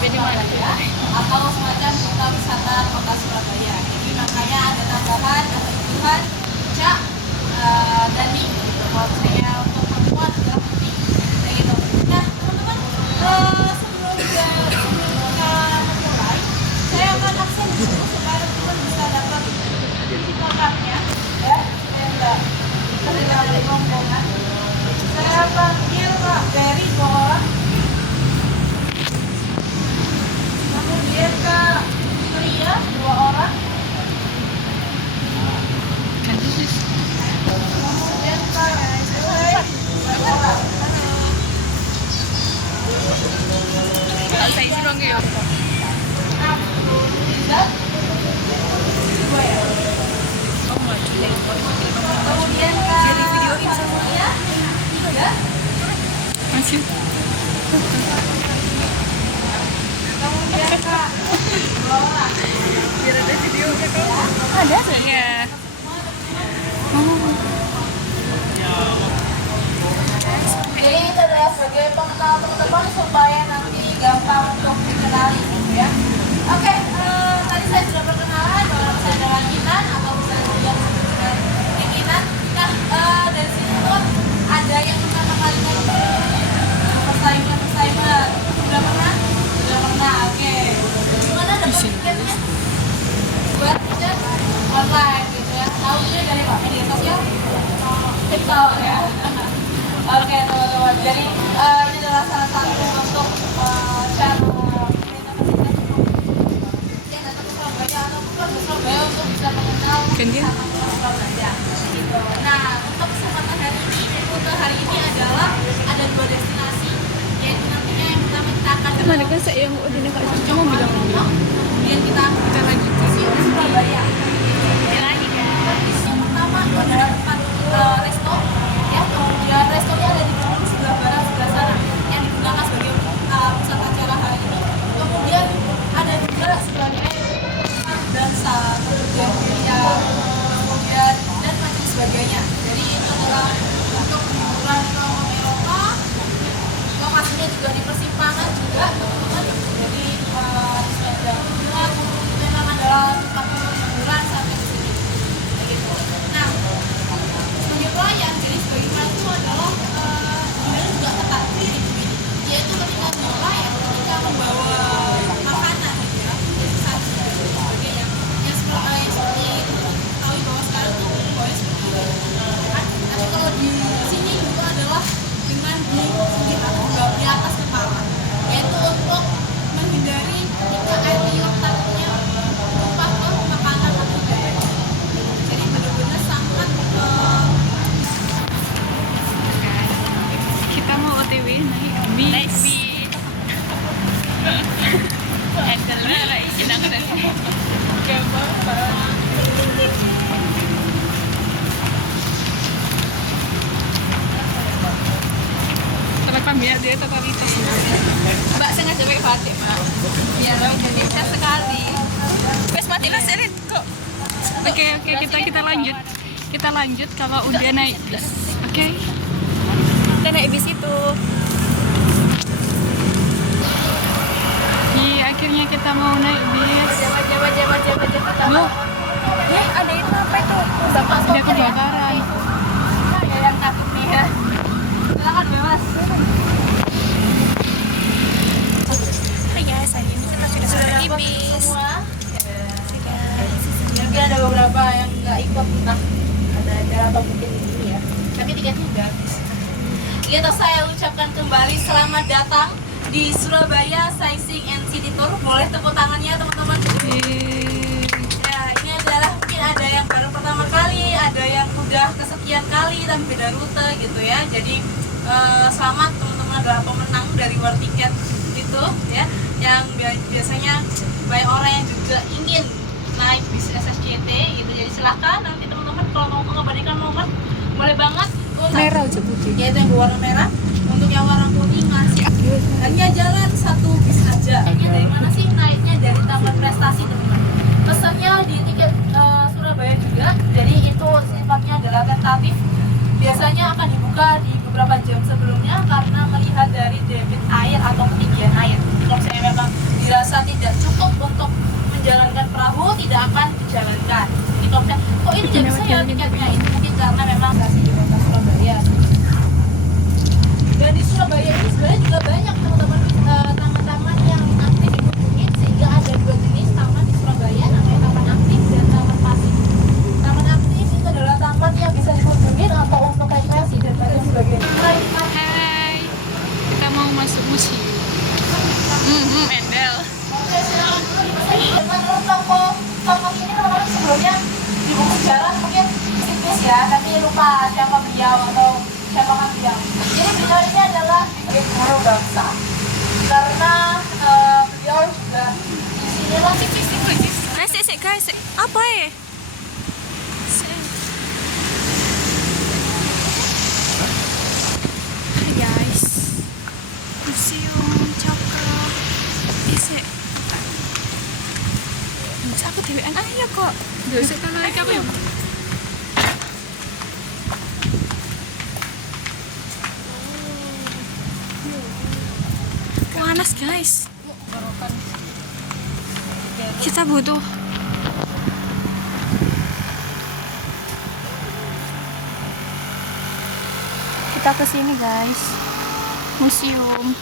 Surabaya atau semacam kota wisata kota Surabaya. Jadi makanya ada tambahan atau imbuhan cak dan mie. Buat saya untuk perempuan adalah penting. Kayak gitu. Nah teman-teman sebelum kita mulai, saya akan absen dulu supaya teman bisa dapat lengkapnya ya. Saya enggak terlalu rombongan. Saya panggil Kak Berry 2 orang. Kemudian Kak Ria 2 orang. Kemudian Kak Joy 2 orang. Saya isi dong ya. Abdullah 2 ya. Kemudian Kak Ria 3. Masih. Kemudian Kak Laura. Biar ada videonya kan. Ada sebenarnya. Jadi ini adalah sebagai pengenal teman-teman supaya nanti gampang untuk dikenali gitu ya. Oke, tadi saya sudah perkenalan bahwa saya adalah Kinan atau bisa dilihat dengan Kinan. Nah, dari sini tuh ada yang pertama kali persaingan. Sudah pernah? Sudah pernah, oke. Gimana dapat tiketnya? Buat tiket online gitu ya. Tahunya dari apa? Media sosial? TikTok ya. Oke teman-teman, jadi ini adalah salah satu bentuk cara yang datang ke Surabaya atau bukan ke Surabaya untuk bisa mengenal wisata Surabaya. Gitu. Nah, untuk kesempatan hari ini, rute hari ini adalah ada 2 destinasi, yaitu nantinya yang pertama kita akan Mana kan saya yang udah nak cuma bilang kemudian kita lagi di Surabaya. Yang pertama itu adalah tempat resto. Ya, kemudian restonya ada di belakang sebelah barat sebelah sana yang digunakan sebagai pusat acara hari ini. Kemudian ada juga sebelahnya dansa, kemudian kemudian dan macam sebagainya. Jadi itu adalah untuk hiburan kaum Eropa. Lokasinya juga di persimpangan juga teman-teman. Jadi di sepanjang jalan memang adalah tempat hiburan sampai di sini. Begitu. Nah, sebagai pelayan, jadi sebagai pelayan itu adalah sebenarnya juga ketat yaitu ketika mulai ketika membawa makanan gitu ya, jadi saji dan sebagainya yang seperti tahu bahwa sekarang tuh membawa seperti itu kan. Tapi kalau di sini juga adalah dengan di atas kepala, yaitu untuk menghindari jika air liur takutnya tumpah ke makanan atau jajan. Jadi benar-benar sangat kita mau OTW naik bis. Enggak isi nang dan gak apa-apa. Rekam ya dia tetap itu sih. Mbak sengaja pakai batik, Mbak. Biar Indonesia sekali. Wes mati lah serit kok. Oke, kita lanjut. Kita lanjut kalau udah naik bis. Oke. Kita naik bis itu. Akhirnya kita mau naik bis. Wajah. Loh, Ada itu apa itu? Bapak ada kebakaran. Ya yang takut nih ya. Silakan bebas. Hai guys, hari ini kita sudah sampai di bis. Mungkin ada beberapa yang nggak ikut entah ada acara atau mungkin ini ya. Tapi tiketnya udah habis. Gitu saya ucapkan kembali selamat datang di Surabaya Sightseeing and City Tour. Boleh tepuk tangannya teman-teman. Ya, ini adalah mungkin ada yang baru pertama kali, ada yang udah kesekian kali tapi beda rute gitu ya. Jadi selamat teman-teman adalah pemenang dari war tiket itu ya, yang biasanya banyak orang yang juga ingin naik bis SSCT gitu. Jadi silahkan nanti teman-teman kalau mau mengabadikan momen boleh banget. Merah aja putih. Yaitu yang berwarna merah. Untuk yang warna kuning masih hanya jalan satu bis aja. Ini dari mana sih? Naiknya dari Taman Prestasi teman-teman. Pesannya di tiket Surabaya juga. Jadi itu sifatnya adalah tentatif. Biasanya akan dibuka di beberapa jam sebelumnya karena melihat dari debit air atau ketinggian air. Kalau misalnya memang tidak cukup untuk menjalankan perahu tidak akan dijalankan. Jadi kalau misalnya, kok ini nggak bisa ya tiketnya, itu mungkin karena memang masih di kota Surabaya. Dan di Surabaya ini sebenarnya juga banyak teman-teman taman-taman yang aktif dikunjungi, sehingga ada dua jenis taman di Surabaya, namanya taman aktif dan taman pasif. Taman aktif itu adalah taman yang bisa dikunjungi atau untuk rekreasi dan lain sebagainya. Hai, kita mau masuk museum. Endel. Oke, silakan dulu dipesan. Menurut toko ini teman-teman sebelumnya di buku sejarah mungkin sedikit ya, tapi lupa siapa beliau atau siapa kan beliau. Jadi beliau ini adalah guru bangsa karena beliau juga di sinilah Guys, apa ya? Hai guys, museum Cokro. Isik. Aku dewean ayo kok. Dosa kalau aku ya. Panas guys. Kita butuh kita kesini guys, museum.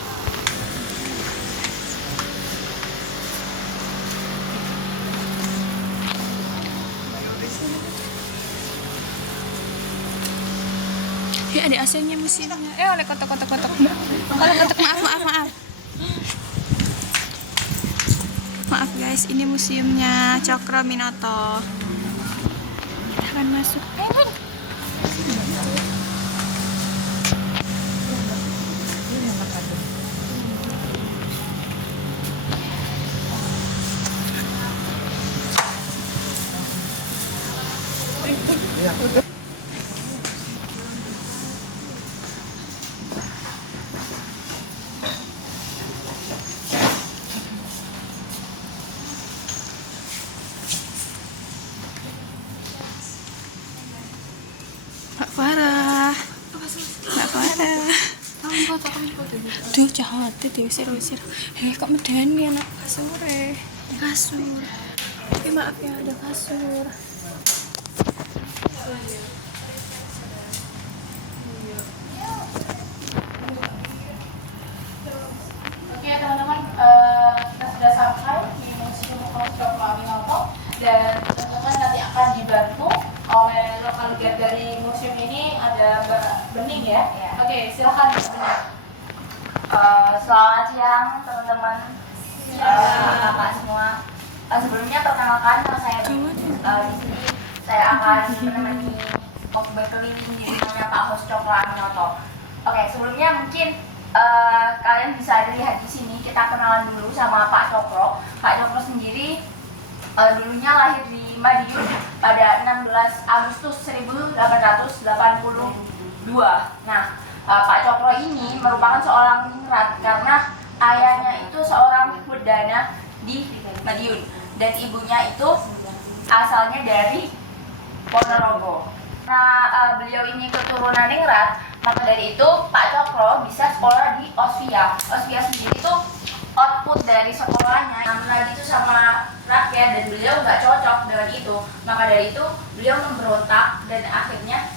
Ya ada AC-nya museumnya. Oleh kotak-kotak. Oleh kotak, maaf. Maaf guys, ini museumnya Cokro Minoto. Kita akan masuk. Mbak Farah. Duh, jahat diusir. Kok medeni anak kasur. Maaf ya, ada kasur. Oke teman-teman, kita sudah sampai di Museum Cokro Aminoto dan teman-teman nanti akan dibantu oleh lokal guide dari museum ini, ada Mbak Bening ya. Oke, silakan Mbak Bening. Selamat siang teman-teman, kakak semua. Sebelumnya perkenalkan nama saya di sini saya akan menemani berkeliling di rumahnya Pak Hos Cokro Aminoto. Oke, sebelumnya mungkin kalian bisa dilihat di sini, kita kenalan dulu sama Pak Cokro. Pak Cokro sendiri dulunya lahir di Madiun pada 16 Agustus 1882. Nah, Pak Cokro ini merupakan seorang ningrat karena ayahnya itu seorang wedana di Madiun dan ibunya itu asalnya dari Ponorogo. Nah, beliau ini keturunan ningrat, maka dari itu Pak Cokro bisa sekolah di Osvia. Osvia sendiri itu output dari sekolahnya lagi itu sama rakyat dan beliau nggak cocok dengan itu, maka dari itu beliau memberontak dan akhirnya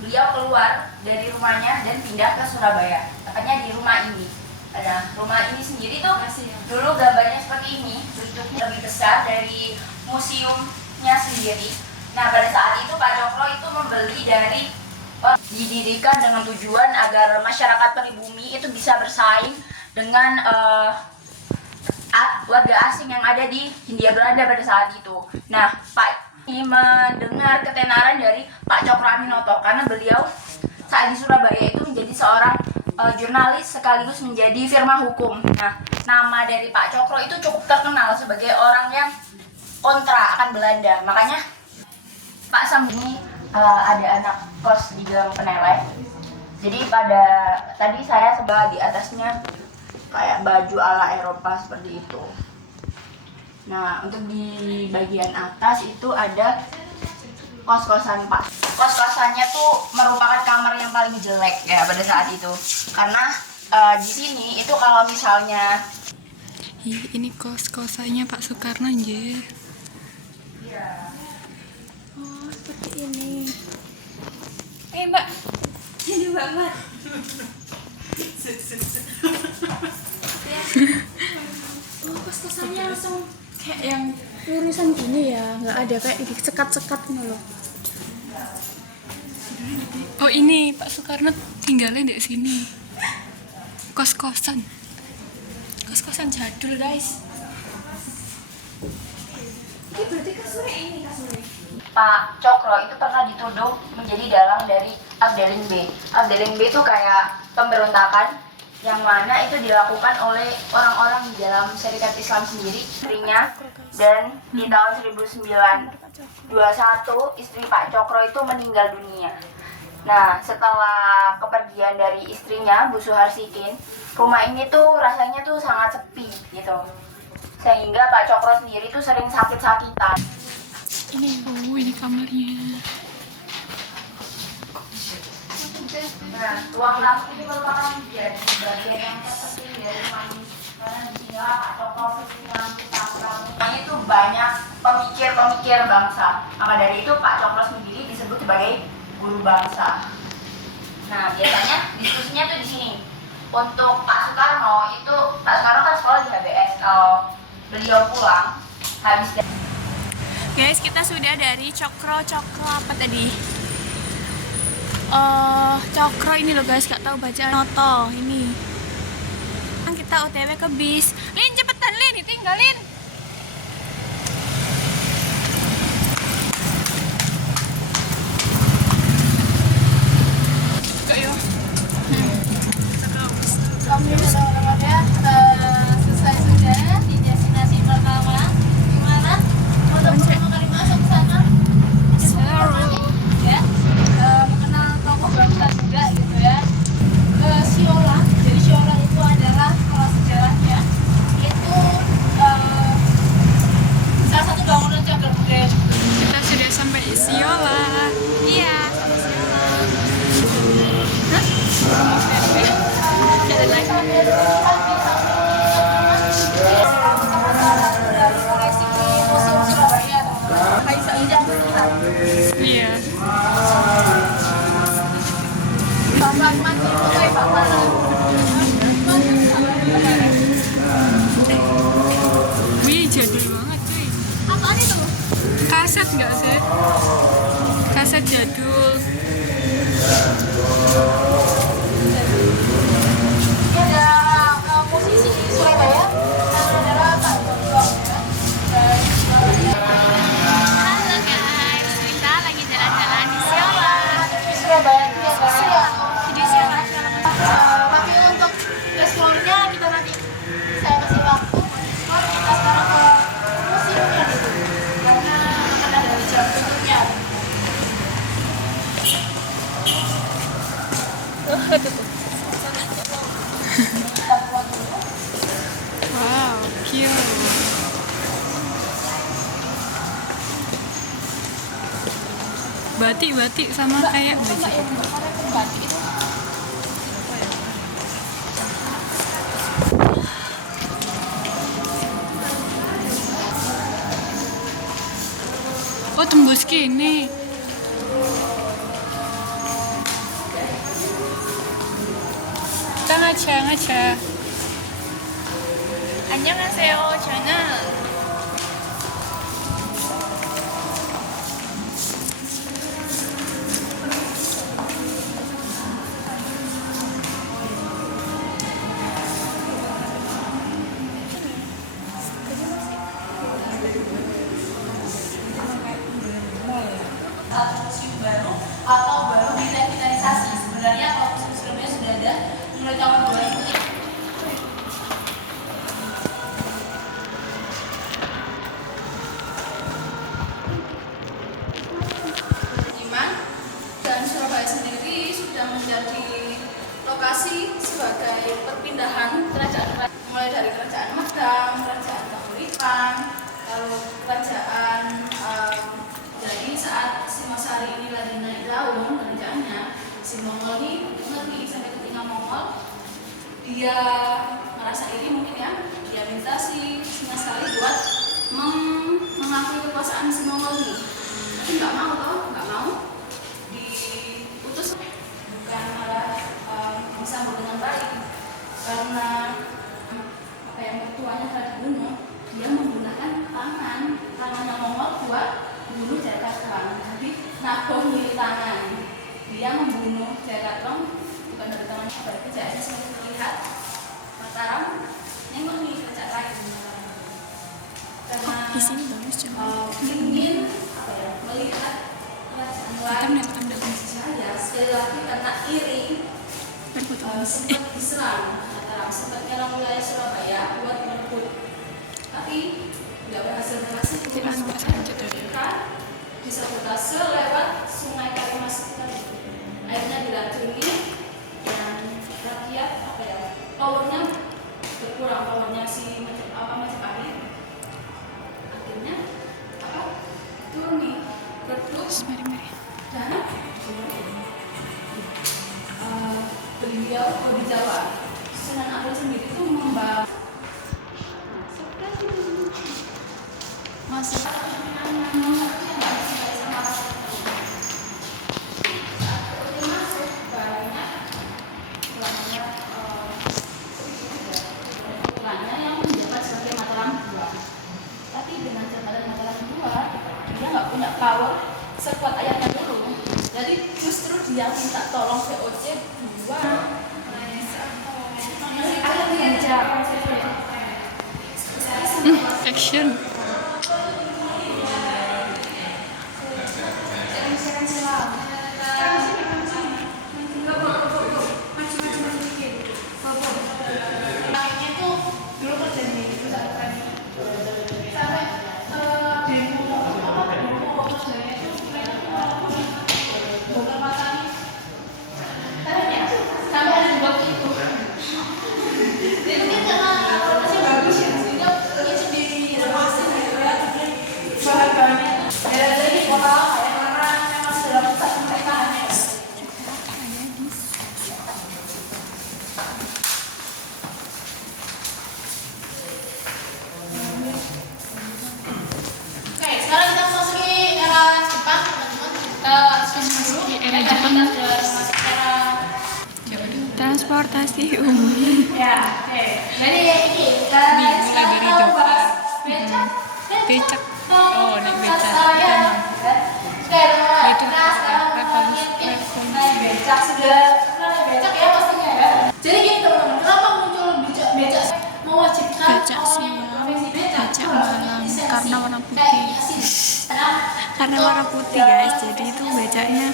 beliau keluar dari rumahnya dan pindah ke Surabaya, tepatnya di rumah ini. Nah, rumah ini sendiri tuh dulu gambarnya seperti ini, bentuknya lebih besar dari museumnya sendiri. Nah, pada saat itu Pak Cokro itu membeli dari didirikan dengan tujuan agar masyarakat pribumi itu bisa bersaing dengan warga asing yang ada di Hindia Belanda pada saat itu. Nah, Pak ini mendengar ketenaran dari Pak Cokro Aminoto karena beliau saat di Surabaya itu menjadi seorang jurnalis sekaligus menjadi firma hukum. Nah, nama dari Pak Cokro itu cukup terkenal sebagai orang yang kontra akan Belanda. Makanya Pak Sam ini ada anak kos di Gang Peneleh. Jadi pada tadi saya sebelah di atasnya kayak baju ala Eropa seperti itu. Nah, untuk di bagian atas itu ada kos-kosan Pak. Kos-kosannya tuh merupakan kamar yang paling jelek ya pada saat itu. Karena di sini itu kalau misalnya Ih, ini kos-kosannya Pak Soekarno anjir. Oh, seperti ini. Mbak, ini banget. Oh, kos-kosannya langsung kayak yang lurusan gini ya, nggak ada kayak sekat-sekat gitu loh. Oh, ini Pak Soekarno tinggalnya di sini. Kos-kosan jadul, guys. Ini berarti kasurnya ini kasurnya. Pak Cokro itu pernah dituduh menjadi dalang dari Afdelin B. Afdelin B itu kayak pemberontakan yang mana itu dilakukan oleh orang-orang di dalam Syarikat Islam sendiri, istrinya. Dan di tahun 1921 istri Pak Cokro itu meninggal dunia. Nah, setelah kepergian dari istrinya, Bu Suharsikin, rumah ini tuh rasanya tuh sangat sepi gitu. Sehingga Pak Cokro sendiri tuh sering sakit-sakitan. Ini kamarnya. Nah, ruang tamu ini merupakan bagian yang terpenting dari rumah ini. Karena di sini Pak Cokro punya tamu-tamu itu banyak pemikir-pemikir bangsa. Maka dari itu Pak Cokro sendiri disebut sebagai guru bangsa. Nah, biasanya diskusinya tuh di sini. Untuk Pak Soekarno kan sekolah di HBS. Kalau beliau pulang habis Guys, kita sudah dari Cokro apa tadi? Cokro ini loh guys, gak tahu baca noto ini. Kita OTW ke bis. Lin, cepetan Lin, ditinggalin. Kami sudah selesai sudah di destinasi pertama. Gimana? Untuk pertama kali masuk ke sana, Seru. ya, mengenal tokoh bangsa juga gitu ya. Siola, jadi Siola itu adalah kalau sejarahnya itu salah satu bangunan cagar budaya. Kita sudah sampai di Siola. Iya, sampai Siola. Jalan lagi. Iya. Wih, jadul banget cuy. Apaan itu? Kaset nggak sih? Kaset jadul. Ini ada musisi Surabaya yang adalah Pak Jokowi. Halo guys, kita lagi jalan-jalan di Siola. Surabaya itu ya guys ya. Di Siola. Tapi untuk explore-nya kita nanti saya kasih waktu explore. Kita sekarang ke museumnya gitu, karena akan ada jam tutupnya. Wow, cute. Batik sama kayak baju. Oh, tembus gini. Kita ngaca. 안녕하세요. 저는 museum baru atau baru direvitalisasi. Sebenarnya kalau museum-museumnya sudah ada mulai tahun 2000. Dan Surabaya sendiri sudah menjadi lokasi sebagai perpindahan kerajaan, mulai dari kerajaan Medang, kerajaan Kahuripan, lalu kerajaan jadi saat Singosari ini lagi naik daun kerajaannya, si Mongol ini ngeri sampai ketika Mongol dia merasa iri mungkin ya, dia minta si Singa Sekali buat mengakui kekuasaan si Mongol ini. Tapi nggak mau toh, nggak mau diutus, bukan malah disambut dengan baik karena apa yang mertuanya tadi bunuh, dia menggunakan tangannya Mongol buat bunuh Jagatlong. Jadi nabuh milik tangan, dia membunuh Jagatlong bukan dari tangannya, berarti saya seperti melihat Mataram nengok nih kerja lain karena di sini bagus coba. ingin apa ya, melihat kerajaan lain saya sekali lagi karena iri sempat diserang Mataram, sempat nyerang wilayah Surabaya buat merebut, tapi tidak berhasil Kita lanjut saja tadi. di sabotase lewat Sungai Kalimas tadi. Akhirnya diracuni dan rakyat apa ya, powernya berkurang, powernya si Majapahit. Akhirnya apa, turun nih redup Mari. dan beliau di Jawa. Sunan Ampel sendiri itu membawa masuk yang menjabat sebagai Mataram II. Tapi dengan jabatan Mataram II, dia nggak punya power sekuat ayahnya dulu. Jadi justru dia minta tolong VOC II. Action. Transportasi umum. Ya, oke. Jadi ini kita tahu bahas becak. Becak. Oh, naik becak. Itu sekarang naik becak sudah pernah naik becak ya pastinya ya. Jadi gini teman-teman, kenapa muncul becak mewajibkan Becak siang, profesi becak? becak malam, karena warna putih. Karena warna putih guys, jadi itu becaknya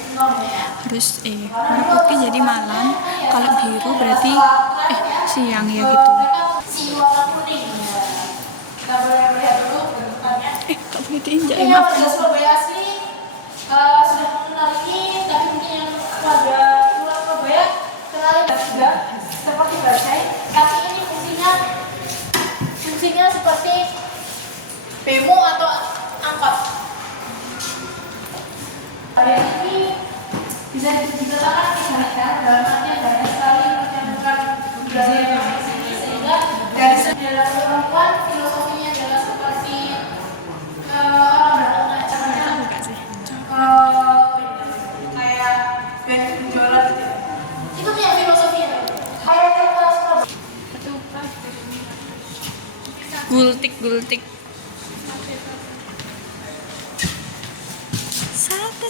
harus warna putih jadi malam, kalau biru berarti siang ya gitu. Si warna kuning. Kita boleh lihat dulu bentukannya. Kok boleh diinjak Ini ya, yang maaf. warga Surabaya asli sudah mengenal ini, tapi mungkin yang warga luar Surabaya kenali juga seperti bajai, tapi ini fungsinya seperti bemo atau angkot. Kalian ini bisa dikatakan digunakan dalam artian banyak sekali bukan budaya ini, sehingga dari sejarah perempuan filosofinya adalah seperti orang berpengacara kayak banyak penjualan gitu. Itu punya filosofinya. Kayak kelas Gultik. Sate.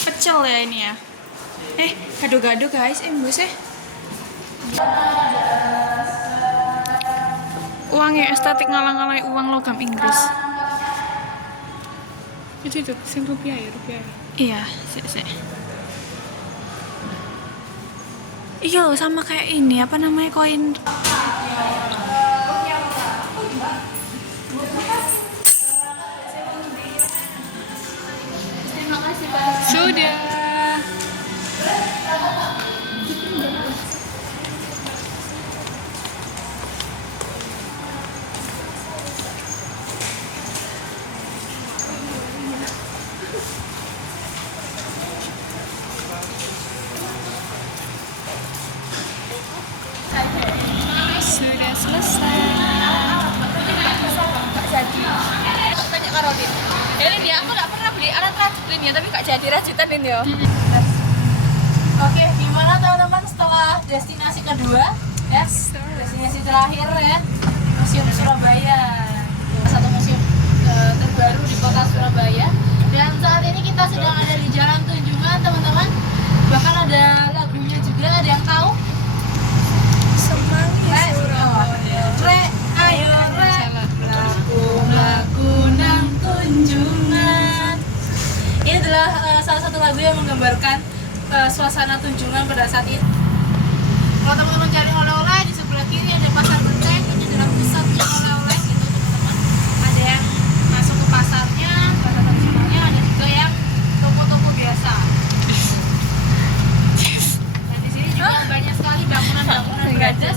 Pecel ya ini ya. Gado-gado guys, bos uangnya estetik ngalang-ngalang uang logam Inggris. Itu sing rupiah ya. Iya, sik. Iya loh, sama kayak ini, apa namanya, koin. Sudah. Ini ya, aku nggak pernah beli alat rajut ya, tapi gak jadi rajutan ini ya. Oke, gimana teman-teman setelah destinasi kedua? Yes, destinasi terakhir ya, Museum Surabaya. Satu museum terbaru di kota Surabaya. Dan saat ini kita sedang ada di Jalan Tunjungan, teman-teman. Bahkan ada lagunya juga, ada yang tahu? Semangat Surabaya. Re, ayo re, lagu nang Tunjungan. Ini adalah salah satu lagu yang menggambarkan suasana Tunjungan pada saat itu. Kalau teman-teman cari oleh-oleh, di sebelah kiri ada pasar Genteng. Ini adalah pusatnya oleh-oleh gitu teman-teman. Ada yang masuk ke pasarnya, pasar tradisionalnya, ada juga yang toko-toko biasa. Dan di sini juga banyak sekali bangunan-bangunan berada